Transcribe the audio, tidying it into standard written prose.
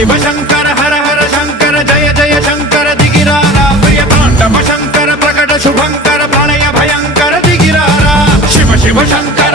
शिव शंकर हर हर शंकर जय जय शंकर दिगिरारा प्रिय तांडव शंकर प्रकट शुभंकर प्रलय भयंकर दिगिरारा शिव शिव शंकर